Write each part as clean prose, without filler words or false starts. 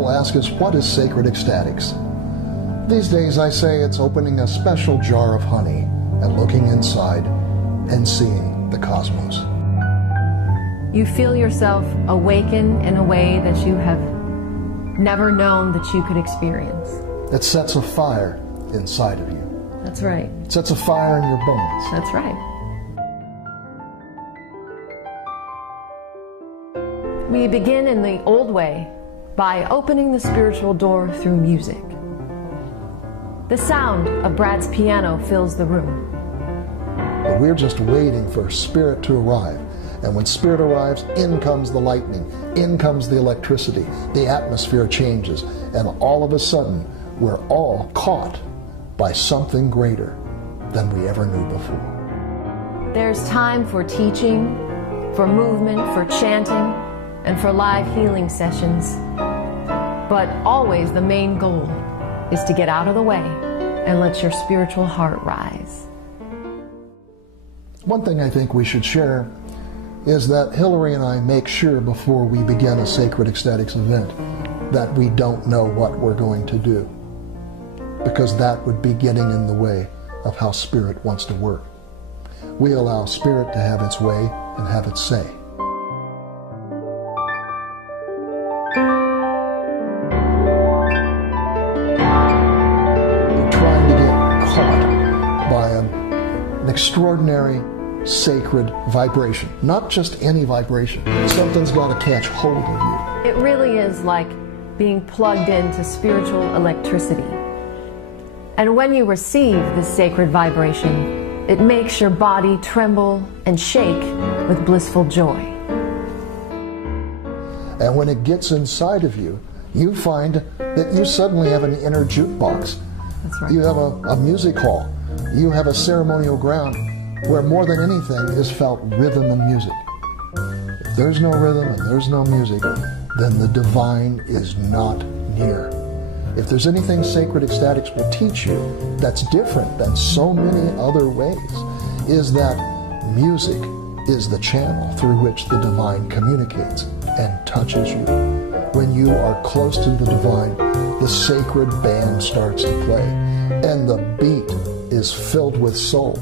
People ask us, what is sacred ecstatics? These days I say it's opening a special jar of honey and looking inside and seeing the cosmos. You feel yourself awaken in a way that you have never known that you could experience. It sets a fire inside of you. That's right. It sets a fire in your bones. That's right. We begin in the old way by opening the spiritual door through music. The sound of Brad's piano fills the room. But we're just waiting for Spirit to arrive. And when Spirit arrives, in comes the lightning, in comes the electricity, the atmosphere changes, and all of a sudden, we're all caught by something greater than we ever knew before. There's time for teaching, for movement, for chanting, and for live healing sessions. But always the main goal is to get out of the way and let your spiritual heart rise. One thing I think we should share is that Hillary and I make sure before we begin a Sacred Ecstatics event that we don't know what we're going to do, because that would be getting in the way of how Spirit wants to work. We allow Spirit to have its way and have its say. We're trying to get caught by an extraordinary sacred vibration, not just any vibration. Something's got to catch hold of you. It really is like being plugged into spiritual electricity. And when you receive this sacred vibration, it makes your body tremble and shake with blissful joy. And when it gets inside of you, you find that you suddenly have an inner jukebox. That's right. You have a music hall. You have a ceremonial ground where more than anything is felt rhythm and music. If there's no rhythm and there's no music, then the divine is not near. If there's anything Sacred Ecstatics will teach you that's different than so many other ways, is that music is the channel through which the divine communicates and touches you. When you are close to the divine, the sacred band starts to play, and the beat is filled with soul.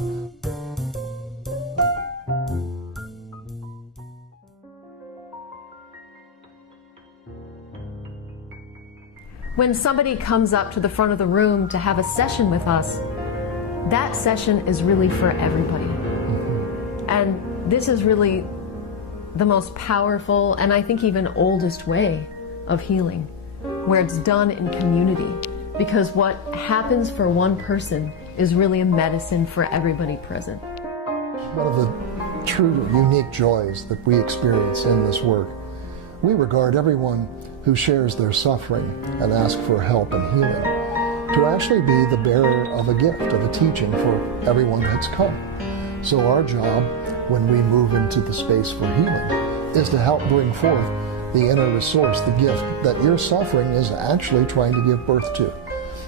When somebody comes up to the front of the room to have a session with us, that session is really for everybody. And this is really the most powerful and I think even oldest way of healing, where it's done in community. Because what happens for one person is really a medicine for everybody present. One of the true unique joys that we experience in this work, we regard everyone who shares their suffering and asks for help and healing to actually be the bearer of a gift, of a teaching for everyone that's come. So our job when we move into the space for healing is to help bring forth the inner resource, the gift that your suffering is actually trying to give birth to.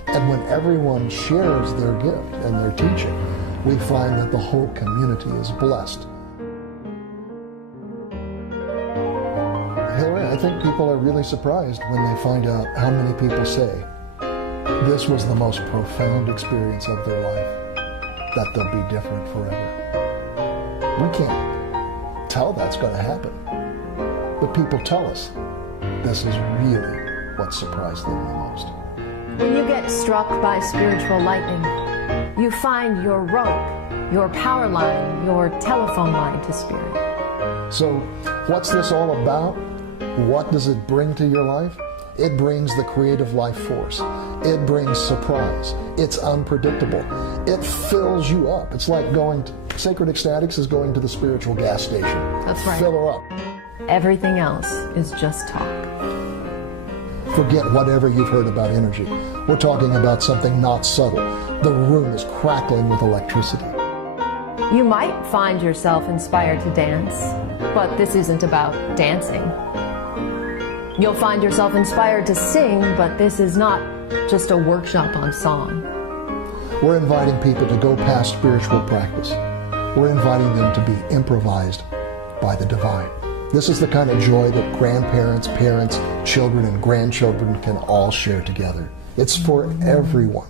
And when everyone shares their gift and their teaching, we find that the whole community is blessed. Hillary, I think people are really surprised when they find out how many people say this was the most profound experience of their life, that they'll be different forever. We can't tell that's going to happen, but people tell us this is really what surprised them the most. When you get struck by spiritual lightning, you find your rope, your power line, your telephone line to Spirit. So what's this all about? What does it bring to your life? It brings the creative life force. It brings surprise. It's unpredictable. It fills you up. It's like going to, Sacred Ecstatics is going to the spiritual gas station. That's right. Fill her up. Everything else is just talk. Forget whatever you've heard about energy. We're talking about something not subtle. The room is crackling with electricity. You might find yourself inspired to dance, but this isn't about dancing. You'll find yourself inspired to sing, but this is not just a workshop on song. We're inviting people to go past spiritual practice. We're inviting them to be improvised by the divine. This is the kind of joy that grandparents, parents, children, and grandchildren can all share together. It's for everyone.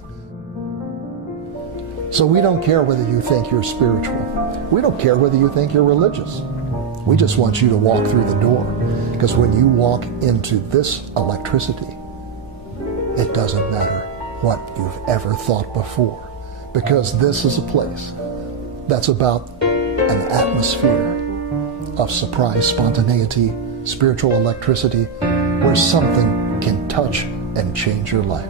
So we don't care whether you think you're spiritual. We don't care whether you think you're religious. We just want you to walk through the door. Because when you walk into this electricity, it doesn't matter what you've ever thought before. Because this is a place that's about an atmosphere of surprise, spontaneity, spiritual electricity, where something can touch and change your life.